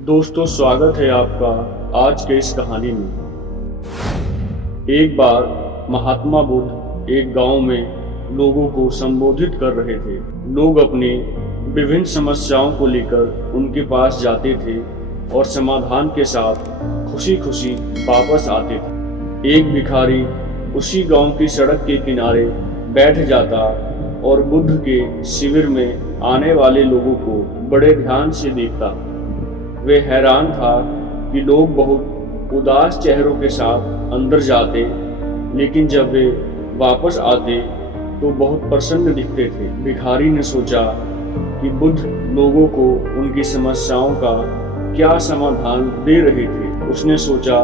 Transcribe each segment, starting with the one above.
दोस्तों, स्वागत है आपका आज के इस कहानी में। एक बार महात्मा बुद्ध एक गांव में लोगों को संबोधित कर रहे थे। लोग अपनी विभिन्न समस्याओं को लेकर उनके पास जाते थे और समाधान के साथ खुशी खुशी वापस आते थे। एक भिखारी उसी गांव की सड़क के किनारे बैठ जाता और बुद्ध के शिविर में आने वाले लोगों को बड़े ध्यान से देखता। वे हैरान था कि लोग बहुत उदास चेहरों के साथ अंदर जाते, लेकिन जब वे वापस आते तो बहुत प्रसन्न दिखते थे। भिखारी ने सोचा कि बुद्ध लोगों को उनकी समस्याओं का क्या समाधान दे रहे थे। उसने सोचा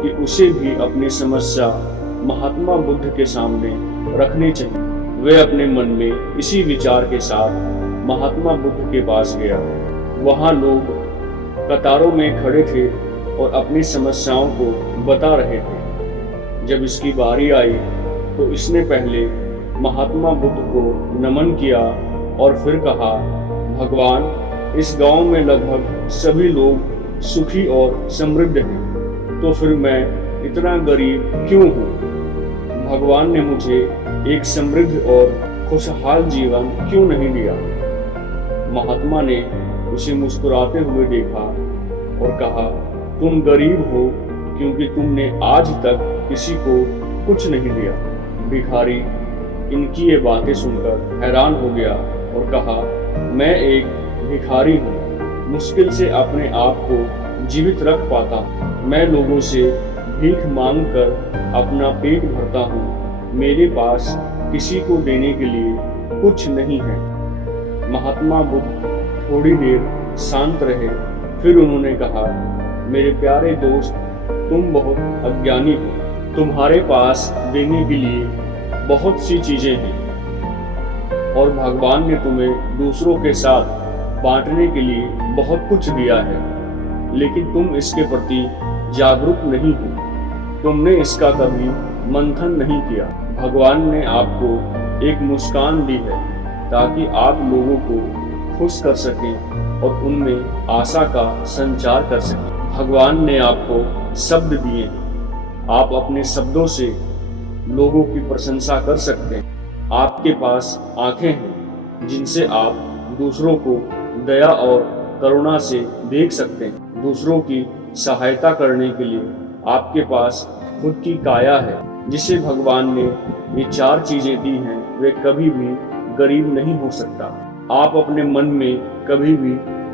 कि उसे भी अपनी समस्या महात्मा बुद्ध के सामने रखनी चाहिए। वे अपने मन में इसी विचार के साथ महात्मा बुद्ध के पास गया। वहाँ लोग कतारों में खड़े थे और अपनी समस्याओं को बता रहे थे। जब इसकी बारी आई तो इसने पहले महात्मा बुद्ध को नमन किया और फिर कहा, भगवान, इस गांव में लगभग सभी लोग सुखी और समृद्ध हैं, तो फिर मैं इतना गरीब क्यों हूँ? भगवान ने मुझे एक समृद्ध और खुशहाल जीवन क्यों नहीं दिया? महात्मा ने उसे मुस्कुराते हुए देखा और कहा, तुम गरीब हो क्योंकि तुमने आज तक किसी को कुछ नहीं दिया। भिखारी इनकी ये बातें सुनकर हैरान हो गया और कहा, मैं एक भिखारी हूँ, मुश्किल से अपने आप को जीवित रख पाता हूँ। मैं लोगों से भीख मांग कर अपना पेट भरता हूँ। मेरे पास किसी को देने के लिए कुछ नहीं है। महात्मा बुद्ध थोड़ी देर शांत रहे, फिर उन्होंने कहा, मेरे प्यारे दोस्त, तुम बहुत अज्ञानी हो। तुम्हारे पास देने के लिए बहुत सी चीजें हैं और भगवान ने तुम्हें दूसरों के साथ बांटने के लिए बहुत कुछ दिया है, लेकिन तुम इसके प्रति जागरूक नहीं हो। तुमने इसका कभी मंथन नहीं किया। भगवान ने आपको एक मुस्कान दी है ताकि आप लोगों को खुश कर सकें और उनमें आशा का संचार कर सकें। भगवान ने आपको शब्द दिए हैं। आप अपने शब्दों से लोगों की प्रशंसा कर सकते हैं। आपके पास आंखें हैं जिनसे आप दूसरों को दया और करुणा से देख सकते हैं। दूसरों की सहायता करने के लिए आपके पास खुद की काया है। जिसे भगवान ने ये चार चीजें दी हैं, वे कभी भी गरीब नहीं हो सकता। आप अपने मन में कभी भी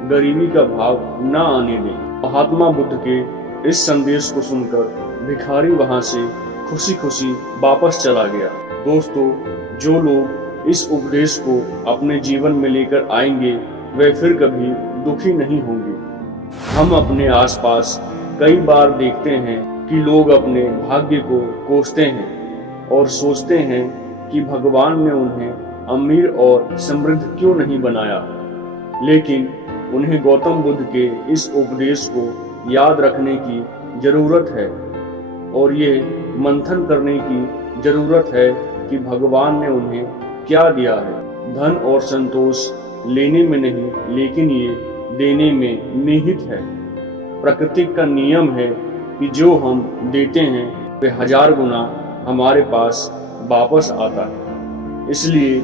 गरीबी का भाव न आने दें। महात्मा बुद्ध के इस संदेश को सुनकर भिखारी वहां से खुशी खुशी वापस चला गया। दोस्तों, जो लोग इस उपदेश को अपने जीवन में लेकर आएंगे, वे फिर कभी दुखी नहीं होंगे। हम अपने आसपास कई बार देखते हैं कि लोग अपने भाग्य को कोसते हैं और सोचते हैं कि भगवान ने उन्हें अमीर और समृद्ध क्यों नहीं बनाया। लेकिन उन्हें गौतम बुद्ध के इस उपदेश को याद रखने की जरूरत है और ये मंथन करने की जरूरत है कि भगवान ने उन्हें क्या दिया है। धन और संतोष लेने में नहीं, लेकिन ये देने में निहित है। प्रकृति का नियम है कि जो हम देते हैं वे 1000 गुना हमारे पास वापस आता है। इसलिए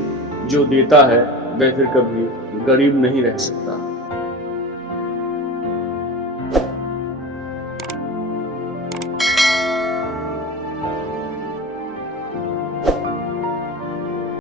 जो देता है वह फिर कभी गरीब नहीं रह सकता।